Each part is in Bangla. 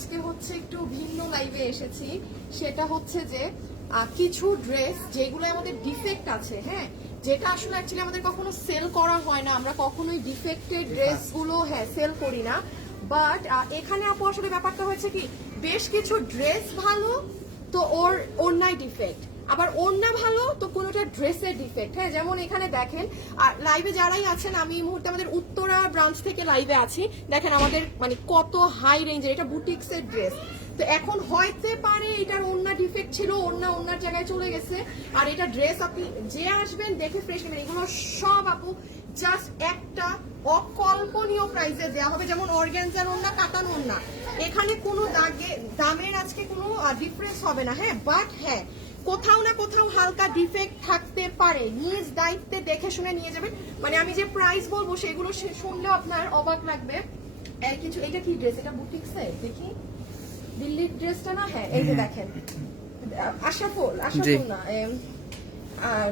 আজকে হচ্ছে একটু ভিন্ন লাইভে এসেছি। সেটা হচ্ছে যে কিছু ড্রেস যেগুলো আমাদের ডিফেক্ট আছে হ্যাঁ? যেটা আসলে অ্যাকচুয়ালি আমাদের কখনো সেল করা হয় না। আমরা কখনোই ডিফেক্টেড ড্রেসগুলো হ্যাঁ সেল করি না। বাট এখানে আপু আসলে ব্যাপারটা হয়েছে কি বেশ কিছু ড্রেস ভালো তো ওর ওর নাই ডিফেক্ট আবার ওড়না ভালো তো কোনোটা ড্রেসের ডিফেক্ট হ্যাঁ যেমন এখানে দেখেন, আর লাইভে যারাই আছেন, আমি এই মুহূর্তে আমাদের উত্তরা ব্রাঞ্চ থেকে লাইভে আছি। দেখেন আমাদের মানে কত হাই রেঞ্জের এটা বুটিক্সের ড্রেস তো এখন হইতে পারে এটার ওড়না ডিফেক্ট ছিল ওড়না ওড়নার জায়গায় চলে গেছে। আর এটা ড্রেস আপনি যে আসবেন, দেখে ফ্রেশ নেবেন। এগুলো সব আপু জাস্ট একটা অকল্পনীয় প্রাইসে দেওয়া হবে। যেমন অর্গ্যানজার ওড়না কাটান ওড়না এখানে কোনো দাগে দামের আজকে কোনো ডিফারেন্স হবে না। হ্যাঁ বাট হ্যাঁ কোথাও না কোথাও হালকা ডিফেক্ট থাকতে পারে। নিজ দায়িত্বে দেখে শুনে নিয়ে যাবেন। মানে আমি যে প্রাইস বলব সেগুলো শুনলেও আপনার অবাক লাগবে। কিছু এটা কি ড্রেস এটা বুটিক্সের দেখি। দিল্লির ড্রেসটা না? হ্যাঁ এই যে দেখেন। আশাফুল আশাফুল না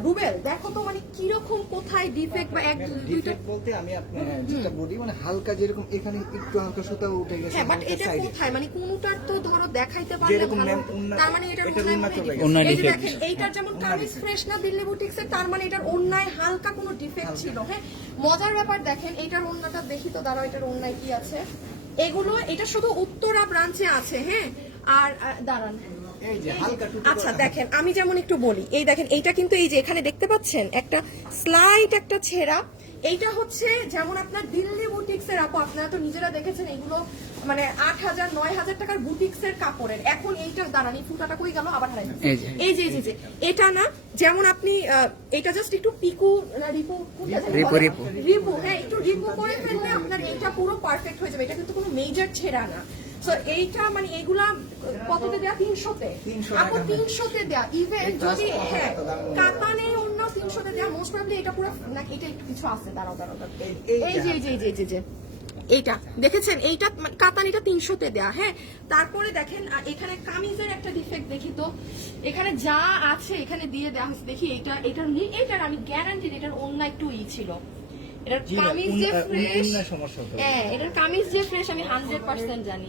রুবেল দেখো তো মানে কীরকম কোথায় ডিফেক্ট বা এক দুইটা ডিফেক্ট বলতে আমি আপনার যেটা বলি মানে হালকা যেরকম এখানে একটু হালকা সুতা উঠে গেছে হ্যাঁ বাট এটা কোথায়? মানে কোনটার তো ধরো দেখাইতে পারলে ভালো। তার মানে এটার এটার উন্নয় উন্না মনে চলে defect। গেছে। উন্নয় এই যে defect। দেখেন এইটার যেমন কামিজ ফ্রেশ না দিল্লি বুটিক্সের তার মানে এটার অন্যায় হালকা কোনো ডিফেক্ট ছিল। হ্যাঁ মজার ব্যাপার দেখেন এইটার অন্যটা দেখি তো দাঁড়াও এটার অন্যায় কি আছে? এগুলো এটা শুধু উত্তরা ব্রাঞ্চে আছে হ্যাঁ? আর দাঁড়ান। এই যে হালকা টুকরো আচ্ছা দেখেন আমি যেমন একটু বলি এই দেখেন এইটা কিন্তু এই যে এখানে দেখতে পাচ্ছেন একটা স্লাইট একটা ছেঁড়া। এইটা হচ্ছে যেমন আপনার দিল্লি বুটিক্স এর আপু আপনারা তো নিজেরা দেখেছেন এগুলো মানে আট হাজার নয় হাজার টাকার বুটিক্স এর কাপড়ের। এখন এইটা দাঁড়ান এই ফুটাটা কই গেল? আবার হারাই এই যে। এই যে এটা না যেমন আপনি আহ, এটা জাস্ট একটু পিকু রিপু রিপু, হ্যাঁ একটু রিপু করে ফেললে আপনার এইটা পুরো পারফেক্ট হয়ে যাবে। এটা কিন্তু কোনো মেজর ছেঁড়া না। সো এইটা মানে এগুলা কততে দেয়া? তিনশোতে? 300 আপু তিনশোতে দেয়া। ইভেন যদি হ্যাঁ কাতানে অন্য তিনশোতে দেয়া মোস্ট প্রবলি এটা পুরো না এটা একটু কিছু আছে? দাঁড়াও দাঁড়াও। এই- যে এই যে এই যে, এইটা। দেখেছেন? এইটা মানে কাতানিটা তিনশোতে দেয়া হ্যাঁ? তারপরে দেখেন এখানে কামিজের একটা ডিফেক্ট দেখি তো। এখানে যা আছে এখানে দিয়ে দেওয়া হয়েছে। দেখি এটা এটার এটার আমি গ্যারান্টি এটার অন্য একটু ই ছিল। এটার কামিজ যে ফ্রেশ। হ্যাঁ এটার কামিজ যে ফ্রেশ আমি হান্ড্রেড পার্সেন্ট জানি।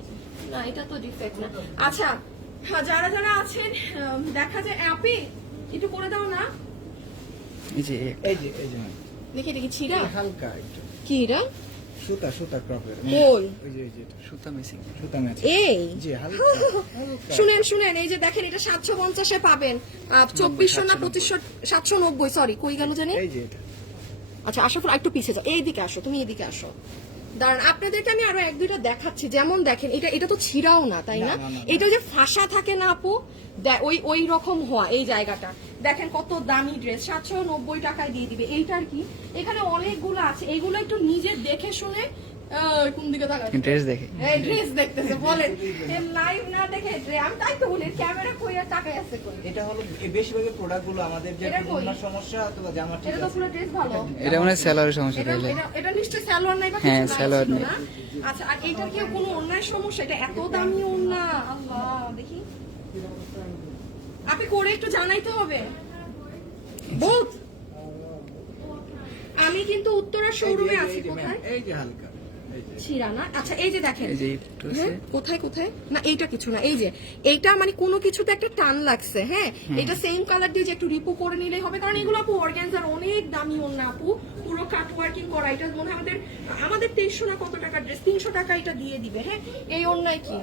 না এটা তো ডিফেক্ট না। আচ্ছা হ্যাঁ, যারা যারা আছেন দেখা যায় অ্যাপি একটু করে দাও না। এই যে এই যে এই যে দেখি দেখি ছিড়া। হালকা একটু। কি এটা সুতা সুতা ক্রপের ওই যে যে সুতা মিসিং সুতা ম্যাচ এই? জি হালকা। শুনেন শুনেন এই যে দেখেন এটা সাতশো পঞ্চাশে পাবেন। চব্বিশশো না পঁচিশশো সাতশো নব্বই সরি কই গেল জানি? এই যে এটা। আচ্ছা আসাফুল একটু পিছিয়ে যাও। এইদিকে আসো তুমি এইদিকে আসো। দাঁড়ান আপনাদেরকে আমি আরও এক দুইটা দেখাচ্ছি। যেমন দেখেন এটা এটা তো ছিঁড়াও না তাই না। এটা যে ফাঁসা থাকে না আপু ওই ওই রকম হওয়া এই জায়গাটা। দেখেন কত দামি ড্রেস সাতশো নব্বই টাকায় দিয়ে দিবে। এইটার কি? এখানে অনেকগুলো আছে। এইগুলো একটু নিজে দেখে শুনে কোন দিকে? ড্রেস দেখে। এই ড্রেস দেখতেছে বলেন। লাইভ না দেখে আমি তাই তো বলি ক্যামেরা কইরা টাকায় আছে কই? এটা হলো এই বেশিরভাগের প্রোডাক্টগুলো আমাদের যে এটা সমস্যা অথবা জামা ঠিক এটা তো পুরো ড্রেস ভালো। এটা মনে হয় সমস্যা তাইলে। এটা- নাই বা হ্যাঁ, নাই? আচ্ছা আর কি কোনো অন্যায় সমস্যা? এটা এত দামি ওন্না আল্লাহ দেখি। আপনি করে একটু জানাইতে হবে। বহুত আমি কিন্তু উত্তরা শোরুমে আছি কোথায়? এই যে হালকা। ছিড়া না আচ্ছা এই যে দেখেন। যে একটু কোথায় কোথায়? না এইটা কিছু না এই যে এইটা মানে কোনো কিছুতে একটা টান লাগছে হ্যাঁ? এটা সেম কালার দিয়ে যে একটু রিপু করে নিলেই হবে কারণ এগুলো আপু অর্গ্যানজার অনেক দামি ওন্না আপু। পুরো কাট ওয়ার্কিং করা এটা মনে হয় আমাদের আমাদের তেইশশো না কত টাকা ড্রেস তিনশো টাকা এটা দিয়ে দিবে হ্যাঁ? এই অন্যায় কি?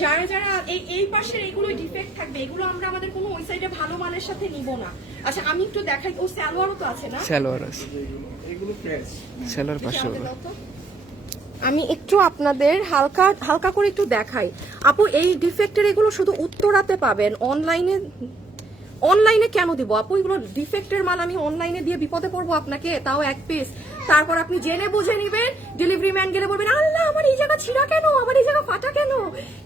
যারা যারা এই এই পাশের এগুলো ডিফেক্ট থাকবে এগুলো আমরা আমাদের কোনো ওই সাইডে ভালো মানের সাথে নিব না। আচ্ছা আমি একটু দেখাই ও স্যালোয়ারও তো আছে না? স্যালোয়ার আছে। এগুলো ফ্রেশ স্যালোয়ার পাঁচশো আমাকে আমি একটু আপনাদের হালকা হালকা করে একটু দেখাই। আপু এই ডিফেক্টের এগুলো শুধু উত্তরাতে পাবেন অনলাইনে অনলাইনে কেন দিব? আপু এগুলো ডিফেক্টের মাল আমি অনলাইনে দিয়ে বিপদে পড়ব আপনাকে তাও এক পিস তারপর আপনি জেনে বুঝে নিবেন ডেলিভারি ম্যান গেলে বলবেন, আল্লাহ, আমার এই জায়গা ছিঁড়া কেন? আমার এই জায়গা ফাটা কেন?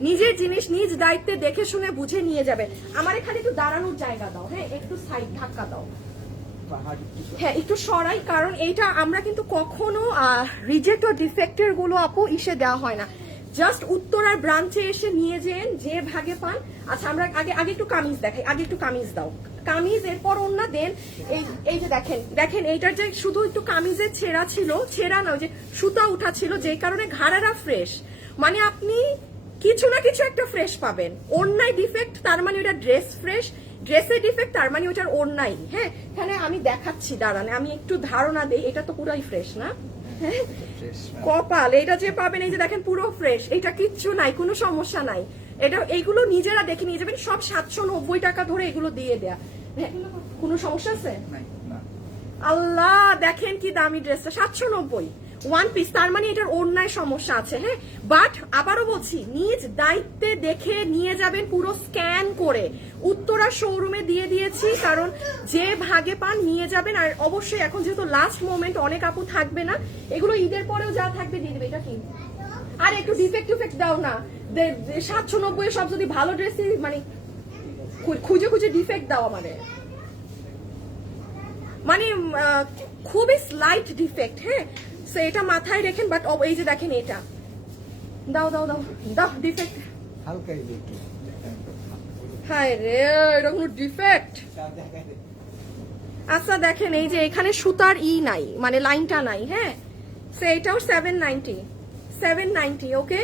নিজের জিনিস নিজ দায়িত্বে দেখে শুনে বুঝে নিয়ে যাবেন। আমার এখানে একটু দাঁড়ানোর জায়গা দাও হ্যাঁ একটু সাইড ধাক্কা দাও। হ্যাঁ একটু সরাই, কারণ এইটা আমরা কিন্তু কখনো রিজেক্ট ও ডিফেক্টেরগুলো আপু, ইসে দেওয়া হয় না। জাস্ট উত্তরার ব্রাঞ্চে এসে নিয়ে যেন যে ভাগে পান। আচ্ছা আমরা আগে আগে একটু কামিজ দেখাই, আগে একটু কামিজ দাও। কামিজ, এরপর অন্য দেন এই এই যে দেখেন দেখেন, এইটার যে শুধু একটু কামিজের ছেঁড়া ছিল, ছেঁড়া না যে সুতা উঠা ছিল, যেই কারণে ঘাড়ারা ফ্রেশ মানে আপনি কিছু না কিছু একটা ফ্রেশ পাবেন। অন্যায় ডিফেক্ট তার মানে ওটা ড্রেস ফ্রেশ ড্রেসের ডিফেক্ট তার মানে ওটার ওড়নাই। হ্যাঁ এখানে আমি দেখাচ্ছি, দাঁড়ান, আমি একটু ধারণা দেই, এটা তো পুরাই ফ্রেশ না? কপাল এটা যে পাবেন এই যে দেখেন পুরো ফ্রেশ এটা কিচ্ছু নাই কোনো সমস্যা নাই। এটা এইগুলো নিজেরা দেখে নিয়ে যাবেন সব সাতশো নব্বই টাকা ধরে এগুলো দিয়ে দেয়া। কোনো সমস্যা আছে? আল্লাহ দেখেন কি দামি ড্রেসটা সাতশো নব্বই। ওয়ান পিস তার মানে এটার অন্যায় সমস্যা আছে হ্যাঁ? বাট আবারও বলছি, নিজ দায়িত্বে দেখে নিয়ে যাবেন পুরো স্ক্যান করে। উত্তরা শোরুমে দিয়ে দিয়েছি, কারণ যে ভাগে পান নিয়ে যাবেন, আর অবশ্যই এখন যেহেতু লাস্ট মোমেন্ট অনেক আপু থাকবে না, এগুলো ঈদের পরেও যা থাকবে দিয়ে দেবে, এটা কি? আর একটু ডিফেক্ট টিফেক্ট দাও না। সাতশো নব্বই সব যদি ভালো ড্রেসই মানে খুঁজে খুঁজে ডিফেক্ট দাও মানে মানে খুবই স্লাইট ডিফেক্ট হ্যাঁ? সো এটা মাথায় রেখেন বাট এই যে দেখেন এটা। দাও দাও দাও দাও ডিফেক্ট হালকা এই হায় রে এটা কোনো ডিফেক্ট আচ্ছা দেখেন এই যে এখানে সুতার ই নাই মানে লাইনটা নাই হ্যাঁ? সো এটাও seven ninety seven ninety okay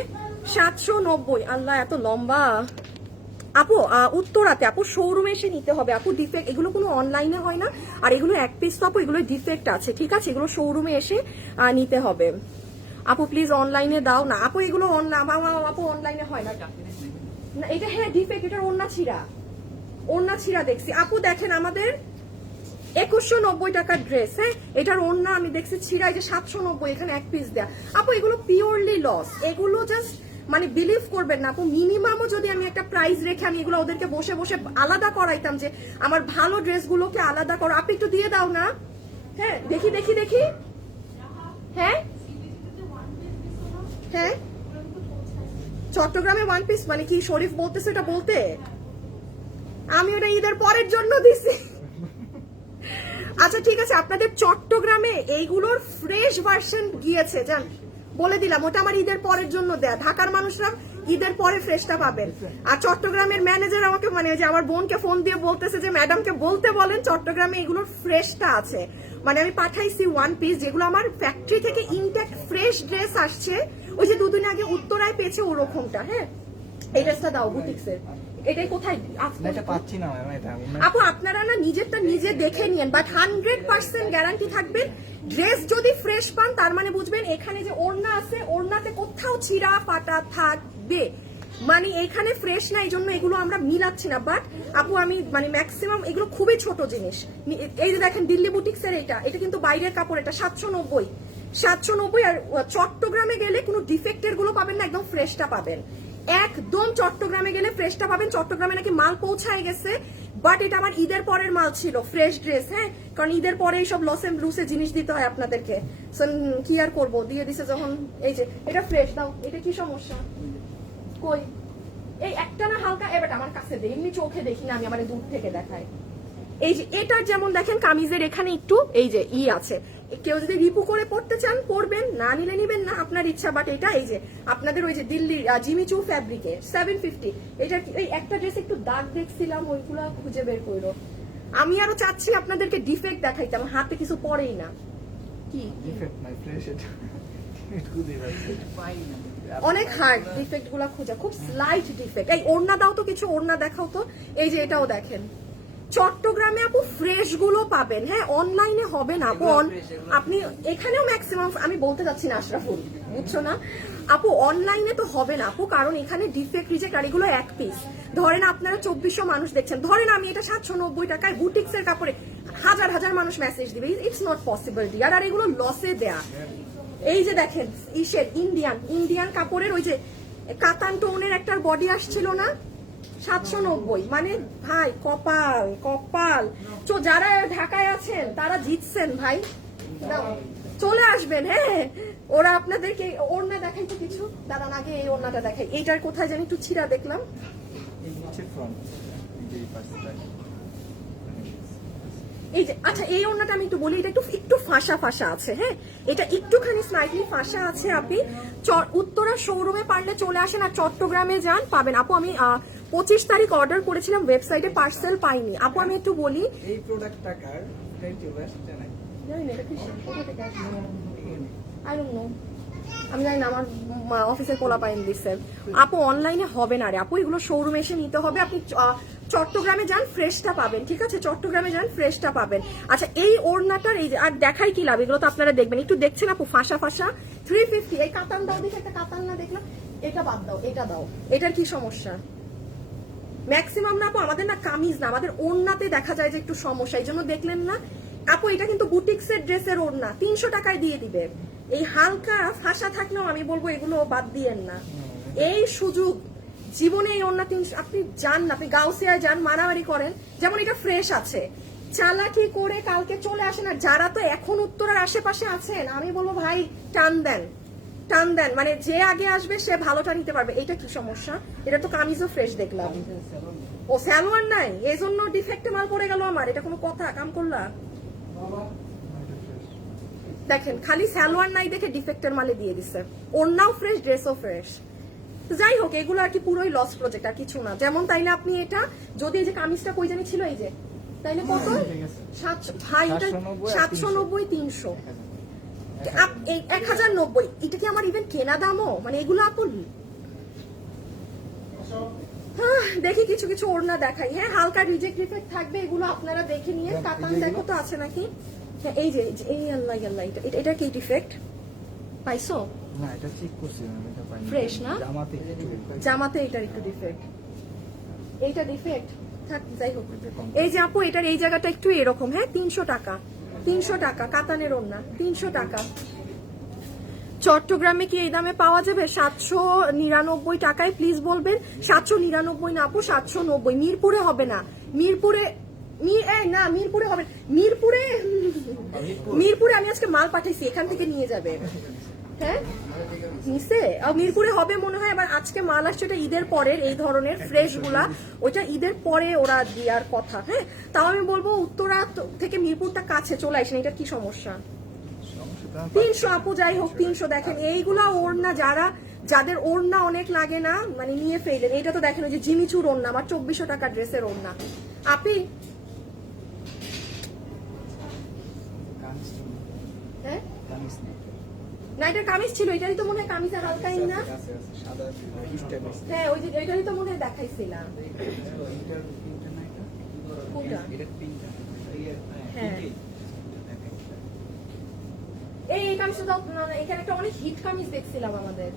সাতশো নব্বই। আল্লাহ এত লম্বা। আপু উত্তরাতে, আপু শোরুমে এসে নিতে হবে। আপু ডিফেক্ট এগুলো কোনো অনলাইনে হয় না। আর এগুলো এক পিস তো আপু এগুলো ডিফেক্ট আছে, ঠিক আছে? এগুলো শোরুমে এসে নিতে হবে। আপু প্লিজ অনলাইনে দাও না। আপু, এগুলো আপু অনলাইনে হয় না। না, এটা হ্যাঁ ডিফেক্ট এটার অন্য ছিঁড়া। অন্য ছিঁড়া দেখছি। আপু, দেখেন আমাদের একুশশো নব্বই টাকার ড্রেস হ্যাঁ? এটার অন্য আমি দেখছি ছিঁড়া, এই যে সাতশো নব্বই, এখানে এক পিস দেয়া। আপু, এগুলো পিওরলি লস এগুলো জাস্ট মানে বিলিভ করবেন না। আপু মিনিমামও যদি আমি একটা প্রাইস রেখে আমি এগুলো ওদেরকে বসে বসে আলাদা করাইতাম যে, আমার ভালো ড্রেসগুলোকে আলাদা করো। আপনি একটু দিয়ে দাও না। হ্যাঁ দেখি দেখি দেখি। হ্যাঁ? হ্যাঁ? চট্টগ্রামে ওয়ান পিস মানে কি শরীফ বলতেছে এটা বলতে? আমি ওটা ঈদের পরের জন্য দিছি। আচ্ছা ঠিক আছে। আপনাদের চট্টগ্রামে এইগুলোর ফ্রেশ ভার্সন গিয়েছে, জান? বলে দিলাম, ওটা আমার ঈদের পরের জন্য দেয়া। ঢাকার মানুষরা ঈদের পরে ফ্রেশটা পাবেন। আর চট্টগ্রামের ম্যানেজার আমাকে মানে যে আমার বোনকে ফোন দিয়ে বলতেছে যে ম্যাডামকে বলতে বলেন, চট্টগ্রামে এগুলোর ফ্রেশটা আছে। মানে আমি পাঠাইছি ওয়ান পিস যেগুলো আমার ফ্যাক্টরি থেকে ইনট্যাক্ট ফ্রেশ ড্রেস আসছে। ওই যে দুদিন আগে উত্তরায় পেয়েছে ওরকমটা হ্যাঁ? এই ড্রেসটা দাও বুটিক্সের এটাই কোথায়? এটা পাচ্ছি না ম্যাম এটা আপু আপনারা না নিজেরটা নিজে দেখে নিয়েন বাট হান্ড্রেড পার্সেন্ট গ্যারান্টি থাকবেন ড্রেস যদি ফ্রেশ পান তার মানে বুঝবেন এখানে যে ওড়না আছে ওড়নাতে কোথাও ছিঁড়া ফাটা থাকবে। মানে এখানে ফ্রেশ না এই জন্য এগুলো আমরা মিলাচ্ছি না। বাট আপু আমি মানে ম্যাক্সিমাম এগুলো খুবই ছোট জিনিস। এই যে দেখেন দিল্লি বুটিক্সের এটা এটা কিন্তু বাইরের কাপড় এটা সাতশো নব্বই। সাতশো নব্বই আর চট্টগ্রামে গেলে কোনো ডিফেক্টেরগুলো পাবেন না একদম ফ্রেশটা পাবেন। একদম চট্টগ্রামে গেলে ফ্রেশটা পাবেন। চট্টগ্রামে নাকি মাল পৌঁছায় গেছে বাট এটা আমার ঈদের পরের মাল ছিল ফ্রেশ ড্রেস হ্যাঁ? কারণ ঈদের পরে এইসব লস লুসে জিনিস দিতে হয় আপনাদেরকে। কি আর করব? দিয়ে দিছে যখন এই যে, এটা ফ্রেশ দাও, এটা কি সমস্যা? কই? এই একটা না হালকা এবার আমার কাছে দে, এমনি চোখে দেখি না, আমি আমার দূর থেকে দেখাই। এই যে এটার যেমন দেখেন, কামিজের এখানে একটু, এই যে, ই আছে। কেউ যদি রিপু করে পড়তে চান পড়বেন না নিলে নিবেন না আপনার ইচ্ছা বাট এটা এই যে আপনাদের ওই যে দিল্লি জিমিচু ফ্যাব্রিকে সেভেন ফিফটি এটা এই একটা ড্রেস একটু দাগ দেখছিলাম ওইগুলো খুঁজে বের করল আমি আরও চাচ্ছি আপনাদেরকে ডিফেক্ট দেখাইতে আমার হাতে কিছু পড়েই না। কি? ডিফেক্ট নাই ফ্রেশ এটা অনেক হার্ড ডিফেক্টগুলা খোঁজা খুব স্লাইট ডিফেক্ট এই ওড়না দাও তো কিছু ওড়না দেখাও তো এই যে এটাও দেখেন। চট্টগ্রামে আপু ফ্রেশগুলো পাবেন। হ্যাঁ অনলাইনে হবে না। আপু আপনি এখানেও ম্যাক্সিমাম আমি বলতে চাচ্ছি না আশরাফুল বুঝছ না? আপু অনলাইনে তো হবে না আপু কারণ এখানে ডিফেক্ট রিজেক্ট আর এগুলো এক পিস ধরেন আপনারা চব্বিশশো মানুষ দেখছেন। ধরেন আমি এটা সাতশো নব্বই টাকায় বুটিক্স এর কাপড়ে হাজার হাজার মানুষ মেসেজ দিবে। ইটস নট পসিবল ডিয়ার আর এগুলো লসে দেয়া। এই যে দেখেন ইসের ইন্ডিয়ান ইন্ডিয়ান কাপড়ের ওই যে কাতান টোনের একটা বডি আসছিল না? সাতশো নব্বই। মানে ভাই কপাল কপাল। তো যারা ঢাকায় আছেন তারা জিতছেন ভাই। চলে আসবেন হ্যাঁ? ওরা আপনাদেরকে ওড়না দেখাই তো কিছু। দাঁড়ান আগে এই ওড়নাটা দেখাই। এইটার কোথায় জানি একটু ছিঁড়া দেখলাম। এই যে আচ্ছা এই ওড়নাটা আমি একটু বলি এটা একটু একটু ফাঁসা ফাঁসা আছে হ্যাঁ? এটা একটুখানি স্লাইটলি ফাঁসা আছে আপনি। চ- উত্তরা শোরুমে পারলে চলে আসেন আর চট্টগ্রামে যান পাবেন। আপু আমি পঁচিশ তারিখ অর্ডার করেছিলাম ওয়েবসাইটে পার্সেল পাইনি। আপু আমি একটু বলি। এই প্রোডাক্ট টাকার এটাই চলে আসছে না জানি না এটা কি কোথা থেকে আসছে আই ডোন্ট নো আমি জানি না আমার মা- অফিসের পোলা পাইন দিচ্ছে আপু অনলাইনে হবে না রে। আপু এগুলো শোরুমে এসে নিতে হবে। আপনি চ- চট্টগ্রামে যান ফ্রেশটা পাবেন ঠিক আছে? চট্টগ্রামে যান ফ্রেশটা পাবেন। আচ্ছা এই ওড়নাটার এই আর দেখাই কি লাভ? এগুলো তো আপনারা দেখবেন। একটু দেখছেন আপু ফাঁসা ফাঁসা। থ্রি ফিফটি এই কাতান দাও দেখে একটা কাতান না দেখলাম। এটা বাদ দাও এটা দাও। এটার কি সমস্যা? ম্যাক্সিমাম না আপু, আমাদের না কামিজ না, আমাদের ওড়নাতে দেখা যায় যে একটু সমস্যা, এই জন্য দেখলেন না। আপু, এটা কিন্তু বুটিক্সের ড্রেসের ওড়না, তিনশো টাকায় দিয়ে দিবে। এই হালকা ফাঁসা থাকলেও আমি বলব এগুলো বাদ দিয়েন না। এই সুযোগ, জীবনে এই ওড়না তিনশো, আপনি যান না, আপনি গাউসিয়ায় যান, মারামারি করেন, যেমন এটা ফ্রেশ আছে। চালাকি করে কালকে চলে আসেন, আর যারা তো এখন উত্তরের আশেপাশে আছেন, আমি বলব ভাই, টান দেন। টান দেন। মানে যে আগে আসবে সে ভালোটা নিতে পারবে। এটা কি সমস্যা? এটা তো কামিজও ফ্রেশ দেখলাম। ও স্যালোয়ার নাই? এই জন্য ডিফেক্টে মাল পড়ে গেল আমার। এটা কোনো কথা? কাম করলা? দেখেন খালি স্যালোয়ার নাই দেখে ডিফেক্টের মালে দিয়ে দিছে। ওড়নাও ফ্রেশ ড্রেসও ফ্রেশ যাই হোক এগুলো আর কি পুরোই লস প্রজেক্ট আর কিছু না। যেমন তাইলে আপনি এটা যদি এই যে কামিজটা কই জানি ছিল এই যে। তাইলে কত? সাতশো ভাই এটা সাতশো নব্বই তিনশো। এক হাজার নব্বই এটা কি আমার ইভেন কেনা দামও? মানে এগুলো আপন? হ্যাঁ, দেখি কিছু কিছু ওড়না দেখাই। হ্যাঁ হালকা রিজেক্ট রিফেক্ট থাকবে এগুলো আপনারা দেখে নিয়ে হ্যাঁ, কাতান দেখো তো আছে নাকি? হ্যাঁ, এই যে এই আল্লাহ আল্লাহ এটা এটা- এটা কি ডিফেক্ট পাইছো? না এটা চেক করছি এটা পাইনি। Fresh না? জামাতে জামাতে এটার একটু ডিফেক্ট এইটা ডিফেক্ট থাক যাই হোক। এই যে আপু এটার এই জায়গাটা একটু এরকম হ্যাঁ তিনশো টাকা। তিনশো টাকা, কাতানের ওড়না, তিনশো টাকা। চট্টগ্রামে কি এই দামে পাওয়া যাবে? সাতশো নিরানব্বই টাকায় প্লিজ বলবেন। সাতশো নিরানব্বই না আপু, সাতশো নব্বই। মিরপুরে হবে না। মিরপুরে না, মিরপুরে হবে। মিরপুরে মিরপুরে আমি আজকে মাল পাঠাইছি, এখান থেকে নিয়ে যাবে। হ্যাঁ? আর মিরপুরে হবে মনে হয় এবার আজকে মাল আসছে ওটা ঈদের পরের এই ধরনের ফ্রেশগুলা। ওইটা ঈদের পরে ওরা দেওয়ার কথা হ্যাঁ? তাও আমি বলব উত্তরা থেকে মিরপুরটা কাছে চলে আসেন এটা কি সমস্যা? তিনশো আপু যাই হোক তিনশো দেখেন এইগুলা ওড়না যারা যাদের ওড়না অনেক লাগে না মানে নিয়ে ফেলেন এটা তো দেখেন ওই যে জিমিচুর ওড়না আমার চব্বিশশো টাকা ড্রেসের ওড়না। আপি হ্যাঁ? না এটা কামিজ ছিল এটারই তো মনে হয় কামিজে হালকা ইন না হ্যাঁ ওই যে ওইটারই তো মনে হয় দেখাইছিলাম। হ্যাঁ এই এই কামিজটা এখানে একটা অনেক হিট কামিজ দেখছিলাম আমাদের।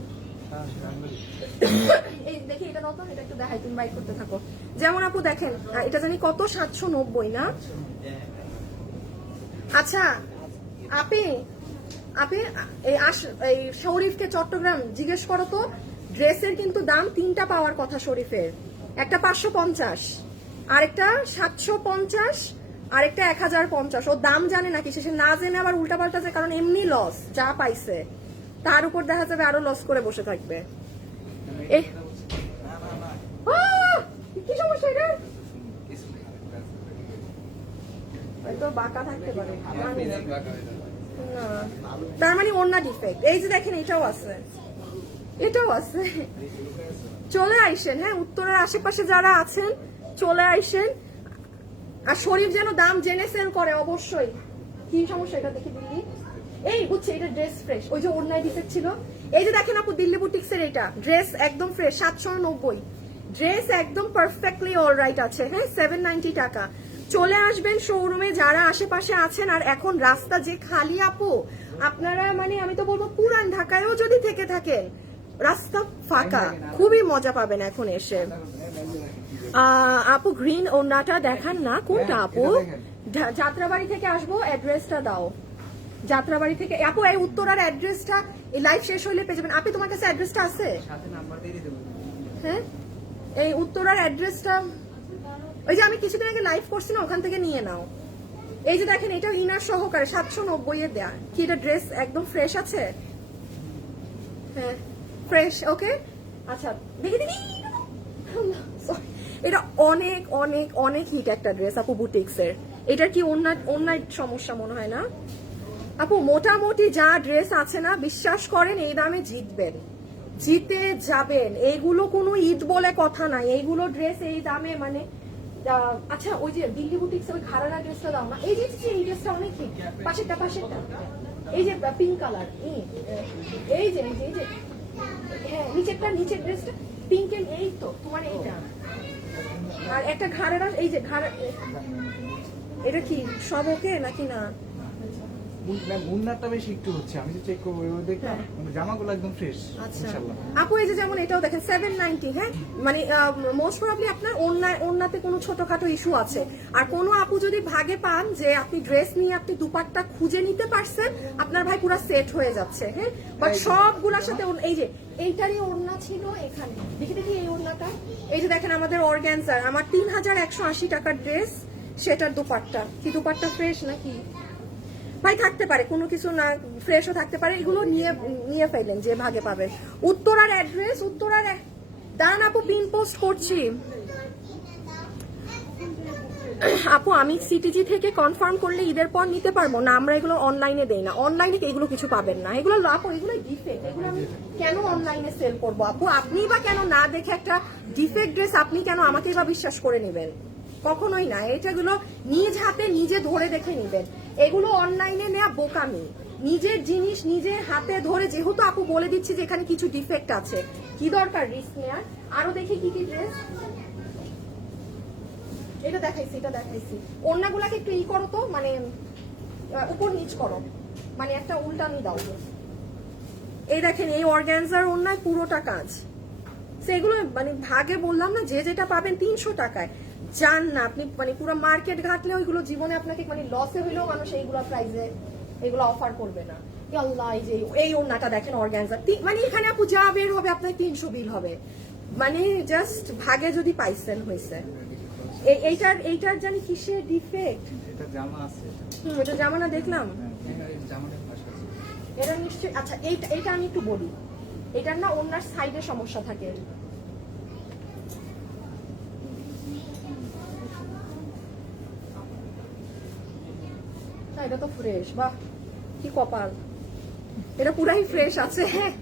এই দেখি এটা দাও তো এটা একটু দেখাই তুমি বাইক করতে থাকো। যেমন আপু দেখেন এটা জানি কত সাতশো নব্বই না? আচ্ছা আপনি আপনি এই আস এই শরীফকে চট্টগ্রাম জিজ্ঞেস করো তো ড্রেসের কিন্তু দাম তিনটা পাওয়ার কথা শরীফের একটা পাঁচশো পঞ্চাশ আরেকটা সাতশো পঞ্চাশ আরেকটা এক হাজার পঞ্চাশ ও দাম জানে নাকি শেষে না জেনে আবার উল্টা পাল্টা যায় কারণ এমনি লস যা পাইছে তার উপর দেখা যাবে আরও লস করে বসে থাকবে কি সমস্যা এটা হয়তো বাঁকা থাকতে পারে না। তার মানে ওড়না ডিফেক্ট এই যে দেখেন, এটাও আছে। এটাও আছে। চলে আইসেন হ্যাঁ উত্তরের আশেপাশে যারা আছেন, চলে আইসেন। আর শরীফ যেন দাম জেনে সেল করে, অবশ্যই। কি সমস্যা এটা দেখি দিল্লি? এই, বুঝছে, এটা ড্রেস ফ্রেশ ওই যে ওড়নায় ডিফেক্ট ছিল। এই যে দেখেন আপু, দিল্লি বুটিক্সের এটা। ড্রেস একদম ফ্রেশ সাতশো নব্বই। ড্রেস একদম পারফেক্টলি অলরাইট আছে। হ্যাঁ সেভেন নাইনটি টাকা। চলে আসবেন শোরুমে যারা আশেপাশে আছেন আর এখন রাস্তা যে খালি আপু আপনারা মানে আমি তো বলব পুরান ঢাকায়ও যদি থেকে থাকেন রাস্তা ফাঁকা। খুবই মজা পাবেন এখন এসে। আপু গ্রিন ওড়নাটা দেখান না কোনটা আপু? যাত্রাবাড়ি থেকে আসব অ্যাড্রেসটা দাও। যাত্রাবাড়ি থেকে আপু এই উত্তরার অ্যাড্রেসটা লাইভ শেষ হইলে পেয়ে যাবেন। আপনি তোমার কাছে অ্যাড্রেসটা আছে? হ্যাঁ? এই উত্তরার অ্যাড্রেসটা ওই যে আমি কিছুদিন আগে লাইভ করছি না, ওখান থেকে নিয়ে নাও। এই যে দেখেন এটা ইনার সহকারে, সাতশো নব্বই এর দেয়া। কি এটা ড্রেস একদম ফ্রেশ আছে? হ্যাঁ ফ্রেশ ওকে আচ্ছা দেখি দেখি এটা অনেক অনেক অনেক হিট একটা ড্রেস আপু বুটিক্স এর এটার কি অন্য অন্য সমস্যা মনে হয় না? আপু, মোটামুটি যা ড্রেস আছে না, বিশ্বাস করেন, এই দামে জিতবেন। জিতে যাবেন। এইগুলো কোনো ঈদ বলে কথা নাই। এইগুলো ড্রেস এই দামে মানে আচ্ছা ওই যে দিল্লি বুটিক্স ওই খারারা ড্রেসটা দাও না, এই যে এই ড্রেসটা অনেক পাশেরটা পাশেরটা, এই যে পিঙ্ক কালার এই যে এই যে হ্যাঁ নিচেরটা, নিচের ড্রেসটা পিঙ্কের এই তো, তোমার এইটা। আর একটা ঘাড়ের এই যে ঘাড়া এটা কি সব ওকে নাকি না? মুন্নারটা বেশি একটু হচ্ছে আমি যে চেক করব ওই দেখলাম হ্যাঁ। জামাগুলো একদম ফ্রেশ আচ্ছা। ইনশাআল্লাহ। আপু এই যে যেমন এটাও দেখেন সেভেন নাইনটি হ্যাঁ? মানে মোস্ট প্রবলি আপনার অন্যায় অন্যতে কোনো ছোটখাটো ইস্যু আছে। আর কোনো আপু যদি ভাগে পান যে আপনি ড্রেস নিয়ে আপনি দুপাট্টা খুঁজে নিতে পারছেন আপনার ভাই পুরো সেট হয়ে যাচ্ছে হ্যাঁ? বাট সবগুলোর সাথে এই যে এইটারই ওড়না ছিল এখানে। দেখি দেখি এই ওড়নাটা। এই যে দেখেন আমাদের অর্গ্যানজার আমার তিন হাজার একশো আশি টাকার ড্রেস সেটার দুপাট্টা। কি দুপাট্টা ফ্রেশ নাকি? ভাই, থাকতে পারে, কোনো কিছু না ফ্রেশও থাকতে পারে, এগুলো নিয়ে নিয়ে ফেলেন যে ভাগে পাবেন উত্তরার অ্যাড্রেস উত্তরার দাঁড়ান আপু পিন পোস্ট করছি। আপু, আমি সিটিজি থেকে কনফার্ম করলে ঈদের পর নিতে পারব? না, আমরা এগুলো অনলাইনে দেই না। অনলাইনে এগুলো কিছু পাবেন না। এগুলো আপু এগুলো ডিফেক্ট এগুলো আমি কেন অনলাইনে সেল করব? আপু, আপনি বা কেন না দেখে একটা ডিফেক্ট ড্রেস আপনি কেন আমাকেই বা বিশ্বাস করে নেবেন? কখনোই না। এটাগুলো নিজ হাতে, নিজে ধরে দেখে নেবেন। এগুলো অনলাইনে নেওয়া বোকামি। নিজের জিনিস নিজের হাতে ধরে, যেহেতু আপু বলে দিচ্ছি যে এখানে কিছু ডিফেক্ট আছে, কি দরকার রিস্ক নেওয়ার আরও দেখি কি কি ড্রেস এটা দেখাইছি এটা দেখাইছি। অন্যগুলাকে একটু ই করো তো মানে উপর নিচ করো। মানে একটা উল্টানি দাও। এই দেখেন, এই অর্গ্যানজার অন্যায় পুরোটা কাজ। সেগুলো মানে ভাগে বললাম না যে যেটা পাবেন তিনশো টাকায়। যান না আপনি মানে পুরো মার্কেট ঘাটলে ওইগুলো জীবনে আপনাকে মানে লসে হইলেও মানুষ এইগুলো প্রাইজে এগুলো অফার করবে না। আল্লাহ এই যে এই ওড়নাটা দেখেন অর্গ্যানজার মানে এখানে আপু যা বের হবে আপনার তিনশো বিল হবে। মানে জাস্ট ভাগে যদি পাইছেন হয়েছে এই- এইটার এইটার জানি কিসের ডিফেক্ট এটা জামা আছে। এটা। জামানা দেখলাম। হ্যাঁ। এটা নিশ্চয়ই আচ্ছা এইটা এটা আমি একটু বলি। এটার না ওনার সাইডে সমস্যা থাকে। এটা তো ফ্রেশ বাহ, কি কপাল। এটা পুরাই ফ্রেশ আছে হ্যাঁ।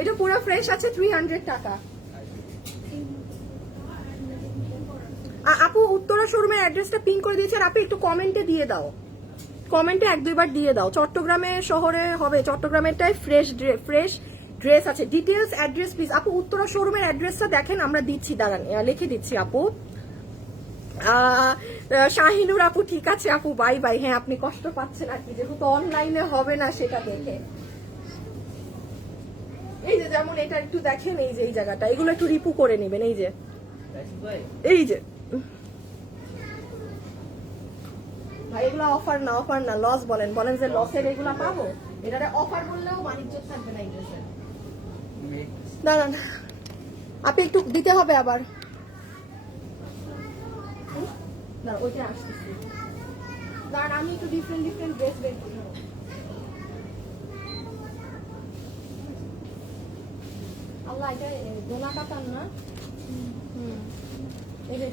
এটা পুরো ফ্রেশ আছে থ্রি হান্ড্রেড টাকা। আপু, উত্তরা শোরুমের অ্যাড্রেসটা পিন করে দিয়েছে, আর আপনি একটু কমেন্টে দিয়ে দাও। কমেন্টে এক দুইবার দিয়ে দাও। চট্টগ্রামে শহরে হবে, চট্টগ্রামেরটাই ফ্রেশ ফ্রেশ ড্রেস আছে। ডিটেলস অ্যাড্রেস প্লিজ আপু, উত্তরা শোরুমের অ্যাড্রেসটা দেখেন, আমরা দিচ্ছি, দাঁড়ান লিখে দিচ্ছি, আপু। শাহিনুর আপু, ঠিক আছে, আপু বাই বাই হ্যাঁ আপনি কষ্ট পাচ্ছেন আর কি, যেহেতু অনলাইনে হবে না সেটা দেখে। এই যে যেমন এটা একটু দেখেন, এই যে, এই জায়গাটা। এগুলো একটু রিপু করে নেবেন, এই যে। এই যে। ভাই, এগুলো অফার না অফার না লস বলেন। বলেন যে লসের এগুলো পাবো? এটাতে অফার বললেও বাণিজ্য থাকবে না এই দাঁড়ান। আপনি একটু দিতে হবে আবার। ওইটা আসতেছি। দাঁড়ান, আমি একটু ডিফারেন্ট ডিফারেন্ট ড্রেস বের করব আল্লাহ, এটা দোনা কাতান না? হুম। এই যে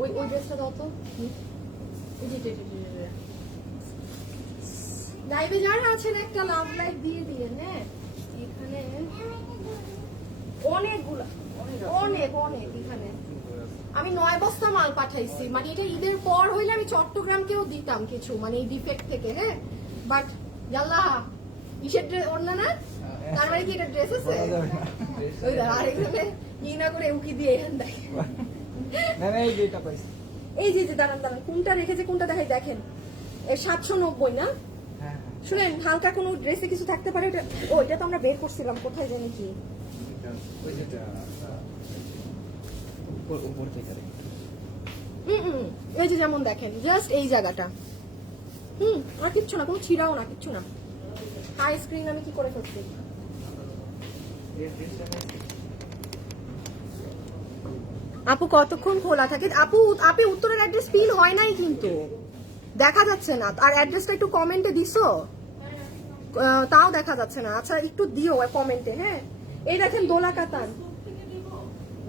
ওই ওই ড্রেসটা দাও তো। যারা আছেন, একটা লাভ লাইভ দিয়ে দিয়ে হ্যাঁ। এখানে অনেকগুলা অনেক অনেক এখানে। আমি নয় বস্তা মাল পাঠাইছি মানে এটা ঈদের পর হইলে আমি চট্টগ্রামকেও দিতাম কিছু মানে এই ডিফেক্ট থেকে হ্যাঁ? বাট জাল্লা ইসের ড্রেস অন্য না তার মানে কি এটা ড্রেস আছে। ওই আর এখানে ই না করে উকি দিয়ে এখান দেখে না না এই যেটা পাইছি। এই যে যে দাঁড়ান দাঁড়ান কোনটা রেখেছে কোনটা দেখাই দেখেন। সাতশো নব্বই না? শুনেন হালকা কোনো ড্রেসে কিছু থাকতে পারে? ওটা ও এটা তো আমরা বের করছিলাম কোথায় জানি কি? এই যে যেমন দেখেন জাস্ট এই জায়গাটা। হুম আর কিচ্ছু না কোনো ছিঁড়াও না কিচ্ছু না। হাই স্ক্রিন আমি কি করে করছি। আপু কতক্ষণ খোলা থাকে? আপু আপনি উত্তরের অ্যাড্রেস পিন হয় নাই কিন্তু। দেখা যাচ্ছে না। আর অ্যাড্রেসটা একটু কমেন্টে দিছো? তাও দেখা যাচ্ছে না। আচ্ছা একটু দিও কমেন্টে হ্যাঁ? এই দেখেন দোলা কাতান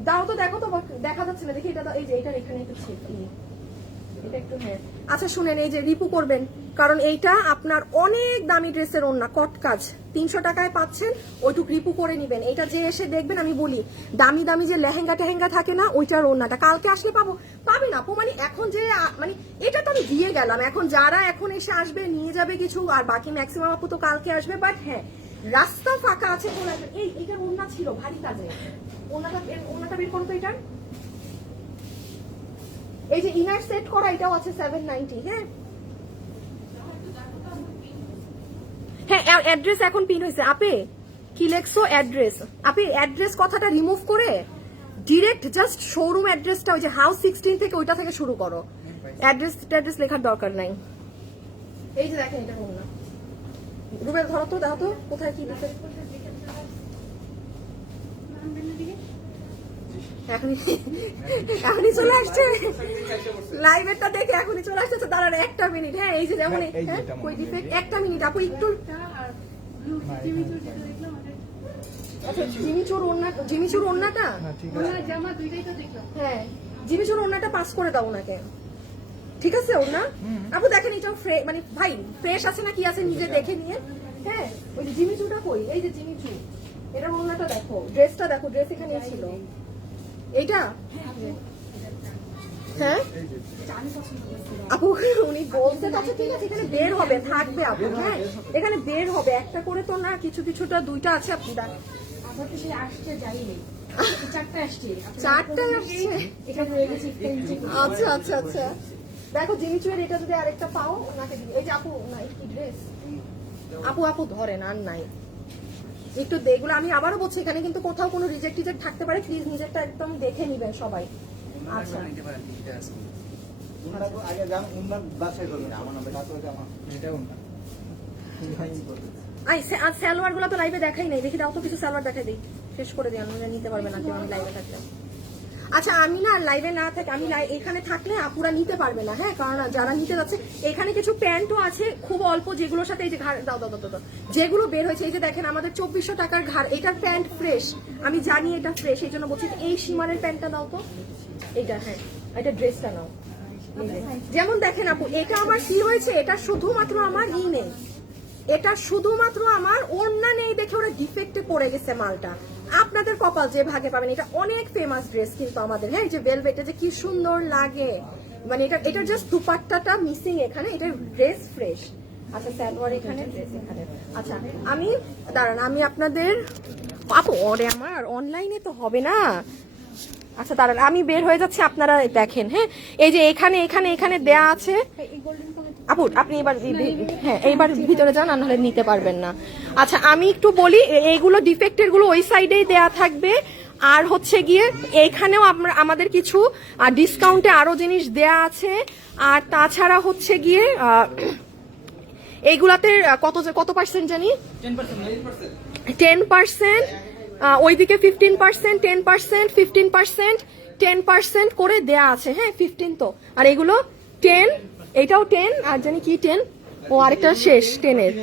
দাও তো, দেখো তো, দেখা যাচ্ছে না। দেখি, এটা এই যে, এটার এখানে একটু এটা হ্যাঁ। আচ্ছা শুনেন, এই যে, রিপু করবেন। কারণ এইটা আপনার অনেক দামি ড্রেসের ওন্না কট কাজ। তিনশো টাকায় পাচ্ছেন, ওইটুক রিপু করে নিবেন। এটা যে এসে দেখবেন, আমি বলি, দামি দামি যে লেহেঙ্গা টেহেঙ্গা থাকে না, ওইটার ওন্নাটা কালকে আসলে পাবো। পাবেন আপু? মানে এখন যে মানে এটা তো আমি গেলাম। এখন যারা এখন এসে আসবে, নিয়ে যাবে কিছু, আর বাকি ম্যাক্সিমাম আপু তো কালকে আসবে বাট হ্যাঁ রাস্তা ফাঁকা আছে আসবে এই এটার ওন্না ছিল ভারী কাজে। ওন্নাটা বের- ওন্নাটা বের করো তো এটার। এই যে ইনার সেট করা, এটাও আছে সেভেন নাইনটি হ্যাঁ? হ্যাঁ অ্যাড্রেস এখন পিন হয়েছে। আপে কি লেখছো অ্যাড্রেস আপনি অ্যাড্রেস কথাটা রিমুভ করে ডিরেক্ট জাস্ট শোরুম অ্যাড্রেসটা ওই যে হাউস সিক্সটিন থেকে ওইটা থেকে শুরু করো। অ্যাড্রেস অ্যাড্রেস লেখার দরকার নাই। এই যে দেখেন এটা হোক না। রুবেল ধরো তো দেখো তো কোথায় কি লিখে এখনই চলে আসছে। লাইভেরটা দেখে এখনই চলে আসছে দাঁড়ান একটা মিনিট হ্যাঁ এই যে যেমন হ্যাঁ মনে হয়। ডিফেক্ট একটা মিনিট আপু একটু। আচ্ছা জিমিচুর ওন্না জিমিচুর ওন্নাটা হ্যাঁ ঠিক আছে। হ্যাঁ জিমিচুর ওন্নাটা পাস করে দাও ওনাকে। ঠিক আছে ওন্না আপু দেখেন এটা মানে ভাই ফ্রেশ আছে না কি আছে নিজে দেখে নিয়ে? হ্যাঁ ওই যে জিমিচুটা কই? এই যে জিমিচু এটা ওন্নাটা দেখো ড্রেসটা দেখো ড্রেস এখানে ছিল। এইটা? হ্যাঁ আপু। উনি বলতে আচ্ছা ঠিক আছে এখানে বের হবে থাকবে আপু হ্যাঁ? এখানে বের হবে একটা করে তো না কিছু কিছুটা দুইটা আছে আপনি দেখ। আমার তো সেই আসতে যাইনি চারটা আসছে। চারটা আসছে। এখানে রয়ে গেছে আচ্ছা আচ্ছা আচ্ছা। দেখো জিমিচুয়ের এটা যদি আরেকটা পাও ওনাকে দিই এই যে আপু না কি ড্রেস আপু আপু ধরেন আর নাই। একটু দেখগুলো আমি আবারও বলছি এখানে কিন্তু কোথাও কোনো রিজেক্ট টিজেক্ট থাকতে পারে। প্লিজ নিজেরটা একদম দেখে নিবেন সবাই। আচ্ছা। আগে যান ওনার বাসায় করবেন আমার নামে তারপরে আমার এটা ওনার আই সে- আজ সালোয়ারগুলো তো লাইভে দেখাই নাই। দেখি দাও তো কিছু সালোয়ার দেখাই দিই। শেষ করে দিই আমি নিতে পারবে না কেউ আমি লাইভে থাকলে। আচ্ছা আমি না আর লাইভে না থাকি, আমি এখানে থাকলে আপুরা নিতে পারবে না হ্যাঁ? কারণ যারা নিতে যাচ্ছে, এখানে কিছু প্যান্টও আছে, খুব অল্প যেগুলোর সাথে এই যে ঘাড় দাও দাও দাও। যেগুলো বের হয়েছে, এই যে দেখেন, আমাদের চব্বিশশো টাকার ঘাড়, এটার প্যান্ট ফ্রেশ আমি জানি এটা ফ্রেশ এই জন্য বলছি, এই সীমারের প্যান্টটা দাও তো। এইটা হ্যাঁ এটা ড্রেসটা নাও। যেমন দেখেন আপু, এটা আমার কি হয়েছে, এটা শুধুমাত্র আমার ই নেই। এটা শুধুমাত্র আমার ওড়না নেই দেখে ওরা ডিফেক্টে পড়ে গেছে মালটা। আপনাদের কপাল যে ভাগে পাবেন, এটা অনেক ফেমাস ড্রেস কিন্তু আমাদের। হ্যাঁ এই যে ভেলভেটে যে কি সুন্দর লাগে। মানে এটা এটা জাস্ট দুপাট্টাটা মিসিং এখানে, এটা ড্রেস ফ্রেশ আচ্ছা সালোয়ার এখানে। ড্রেস এখানে আচ্ছা আমি, দাঁড়ান, আমি আপনাদের আপু ওরে আমার অনলাইনে তো হবে না। আচ্ছা দাঁড়ান, আমি বের হয়ে যাচ্ছি, আপনারা দেখেন হ্যাঁ। এই যে এখানে এখানে এখানে দেয়া আছে। আপু, আপনি এবার হ্যাঁ এইবার ভিতরে যান নাহলে নিতে পারবেন না। আচ্ছা আমি একটু বলি এইগুলো ডিফেক্টেরগুলো ওই সাইডেই দেয়া থাকবে। আর হচ্ছে গিয়ে, এইখানেও আমরা আমাদের কিছু ডিসকাউন্টে আরও জিনিস দেয়া আছে। আর তাছাড়া হচ্ছে গিয়ে এইগুলাতে কত কত পার্সেন্ট জানি? টেন পার্সেন্ট ওইদিকে fifteen percent ten percent fifteen percent ten percent করে দেয়া আছে। হ্যাঁ ফিফটিন তো। আর এগুলো টেন এটাও টেন আর জানি কি টেন ও, আরেকটা শেষ টেনের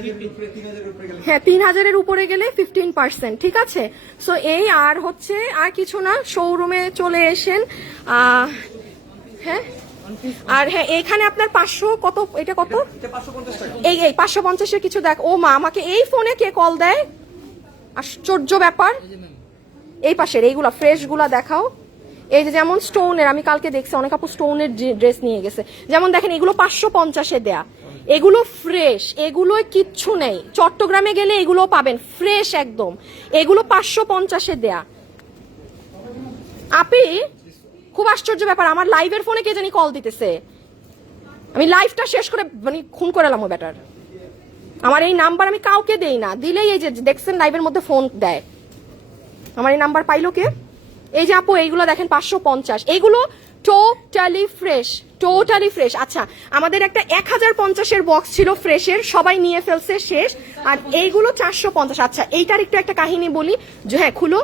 হ্যাঁ তিন হাজারের উপরে গেলে ফিফটিন পার্সেন্ট ঠিক আছে? সো এই আর হচ্ছে, আর কিছু না শোরুমে চলে এসেন হ্যাঁ? আর হ্যাঁ এখানে আপনার পাঁচশো কত, এটা কত? এই এই, পাঁচশো পঞ্চাশের কিছু দেখ, ও মা, আমাকে এই ফোনে কে কল দেয়? আশ্চর্য ব্যাপার। এই পাশের, এইগুলা ফ্রেশগুলা দেখাও। এই যে যেমন স্টোনের আমি কালকে দেখছি অনেক আপু স্টোনের ড্রেস নিয়ে গেছে। যেমন দেখেন, এগুলো পাঁচশো পঞ্চাশে দেয়া। এগুলো ফ্রেশ এগুলো কিচ্ছু নেই। চট্টগ্রামে গেলে এগুলো পাবেন ফ্রেশ একদম। এগুলো পাঁচশো পঞ্চাশে দেয়া। আপি, খুব আশ্চর্য ব্যাপার, আমার লাইভের ফোনে কে জানি কল দিতেছে। আমি লাইভটা শেষ করে মানে খুন করে এলাম ব্যাটার। আমার এই নাম্বার আমি কাউকে দেই না। দিলেই এই যে, দেখছেন লাইভের মধ্যে ফোন দেয়। আমার এই নাম্বার পাইলো কে? এই যে আপু, এইগুলো দেখেন, পাঁচশো পঞ্চাশ। এইগুলো টোটালি ফ্রেশ টোটালি ফ্রেশ আচ্ছা আমাদের একটা এক হাজার পঞ্চাশের বক্স ছিল ফ্রেশের সবাই নিয়ে ফেলছে শেষ। আর এইগুলো চারশো পঞ্চাশ। আচ্ছা এইটার একটু একটা কাহিনী বলি। হ্যাঁ খুলো।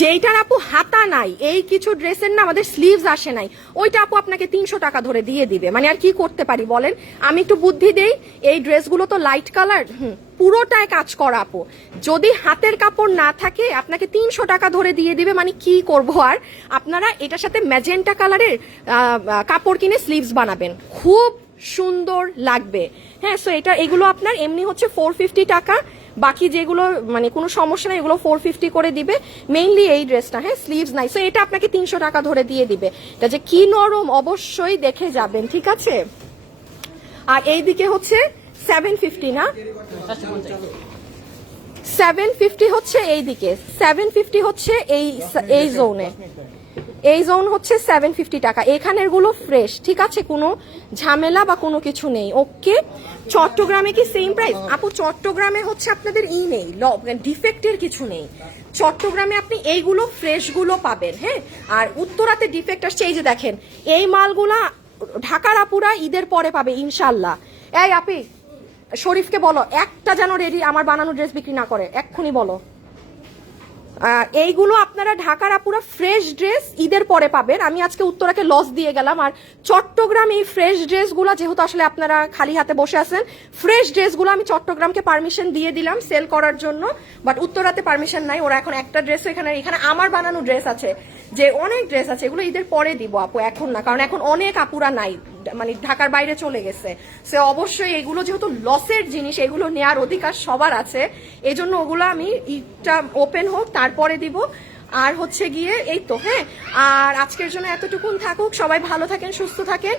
যেইটার আপু হাতা নাই, এই কিছু ড্রেসের না আমাদের স্লিভস আসে নাই। ওইটা আপু আপনাকে তিনশো টাকা ধরে দিয়ে দিবে। মানে আর কি করতে পারি বলেন? আমি একটু বুদ্ধি দেই, এই ড্রেসগুলো তো লাইট কালার হুম। পুরোটায় কাজ করা আপু। যদি হাতের কাপড় না থাকে, আপনাকে তিনশো টাকা ধরে দিয়ে দিবে মানে কি করব আর? আপনারা এটার সাথে ম্যাজেন্টা কালারের কাপড় কিনে স্লিভস বানাবেন। খুব সুন্দর লাগবে। হ্যাঁ সো এটা, এগুলো আপনার এমনি হচ্ছে ফোর ফিফটি টাকা। বাকি যেগুলো মানে কোনো সমস্যা নেই, এগুলো ফোর ফিফটি করে দিবে। মেইনলি এই ড্রেসটা হ্যাঁ স্লিভস নাই। সো এটা আপনাকে তিনশো টাকা ধরে দিয়ে দিবে। এটা যে কি নরম, অবশ্যই দেখে যাবেন, ঠিক আছে? আর এইদিকে হচ্ছে সেভেন ফিফটি না? সেভেন ফিফটি হচ্ছে এই দিকে। সেভেন ফিফটি হচ্ছে এই এই জোনে এই জোন হচ্ছে সেভেন ফিফটি টাকা। এখানেরগুলো ফ্রেশ ঠিক আছে? কোনো ঝামেলা বা কোনো কিছু নেই। ওকে চট্টগ্রামে কি সেম প্রাইস আপু চট্টগ্রামে হচ্ছে আপনাদের ই নেই ডিফেক্টের কিছু নেই। চট্টগ্রামে আপনি এইগুলো ফ্রেশগুলো পাবেন হ্যাঁ? আর উত্তরাতে ডিফেক্ট আসছে এই যে দেখেন এই মালগুলা ঢাকার আপুরা ঈদের পরে পাবে ইনশাল্লাহ। এই আপি শরীফকে বলো, একটা যেন রেডি আমার বানানো ড্রেস বিক্রি না করে, এক্ষুনি বলো। এইগুলো আপনারা ঢাকার আপুরা ফ্রেশ ড্রেস ঈদের পরে পাবেন। আমি আজকে উত্তরাকে লস দিয়ে গেলাম, আর চট্টগ্রাম এই ফ্রেশ ড্রেসগুলো যেহেতু আসলে আপনারা খালি হাতে বসে আছেন ফ্রেশ ড্রেসগুলো আমি চট্টগ্রামকে পারমিশন দিয়ে দিলাম সেল করার জন্য বাট উত্তরাতে পারমিশন নাই, ওরা এখন একটা ড্রেস এখানে এখানে আমার বানানো ড্রেস আছে। যে অনেক ড্রেস আছে, এগুলো ঈদের পরে দিব আপু, এখন না। কারণ এখন অনেক আপুরা নাই মানে ঢাকার বাইরে চলে গেছে। সে অবশ্যই এগুলো যেহেতু লসের জিনিস, এগুলো নেয়ার অধিকার সবার আছে। এজন্য ওগুলো আমি ঈদটা ওপেন হোক, তারপরে দিব। আর হচ্ছে গিয়ে, এই তো হ্যাঁ? আর আজকের জন্য এতটুকুন থাকুক। সবাই ভালো থাকেন, সুস্থ থাকেন।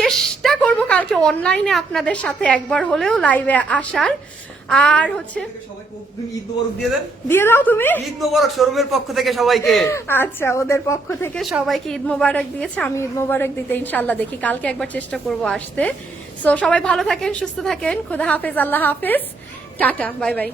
চেষ্টা করব কালকে অনলাইনে আপনাদের সাথে একবার হলেও লাইভে আসার। আর হচ্ছে? দিয়ে দাও তুমি? ঈদ মোবারক শোরুমের পক্ষ থেকে সবাইকে। আচ্ছা ওদের পক্ষ থেকে সবাইকে ঈদ মোবারক দিয়েছে। আমি ঈদ মোবারক দিতে ইনশাল্লাহ দেখি। কালকে একবার চেষ্টা করব আসতে। সো সবাই ভালো থাকেন সুস্থ থাকেন। খোদা হাফেজ আল্লাহ হাফেজ। Tata bye bye.